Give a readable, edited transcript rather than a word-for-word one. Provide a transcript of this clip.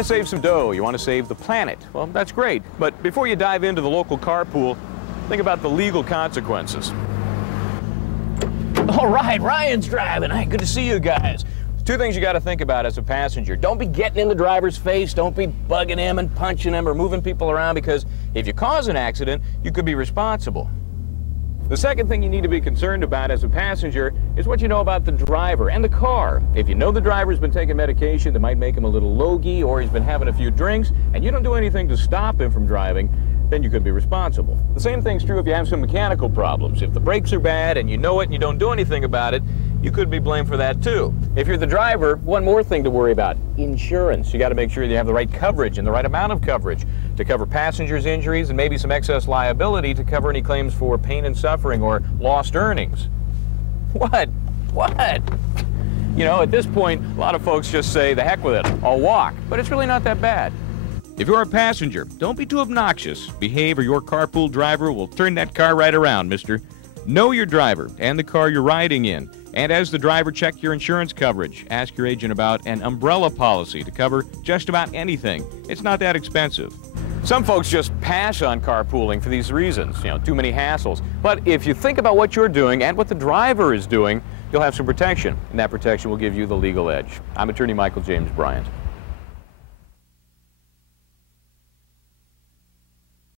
to save some dough, you want to save the planet. Well, that's great, but before you dive into the local carpool, think about the legal consequences. All right, Ryan's driving. Hey, good to see you guys. Two things you got to think about as a passenger. Don't be getting in the driver's face. Don't be bugging him and punching him or moving people around, because if you cause an accident, you could be responsible. The second thing you need to be concerned about as a passenger is what you know about the driver and the car. If you know the driver's been taking medication that might make him a little logy, or he's been having a few drinks, and you don't do anything to stop him from driving, then you could be responsible. The same thing's true if you have some mechanical problems. If the brakes are bad and you know it and you don't do anything about it, you could be blamed for that too. If you're the driver, one more thing to worry about: insurance. You got to make sure you have the right coverage and the right amount of coverage to cover passengers' injuries, and maybe some excess liability to cover any claims for pain and suffering or lost earnings. What? You know, at this point, a lot of folks just say, the heck with it, I'll walk. But it's really not that bad. If you're a passenger, don't be too obnoxious. Behave or your carpool driver will turn that car right around, mister. Know your driver and the car you're riding in. And as the driver, check your insurance coverage. Ask your agent about an umbrella policy to cover just about anything. It's not that expensive. Some folks just pass on carpooling for these reasons, you know, too many hassles. But if you think about what you're doing and what the driver is doing, you'll have some protection, and that protection will give you the legal edge. I'm attorney Michael James Bryant.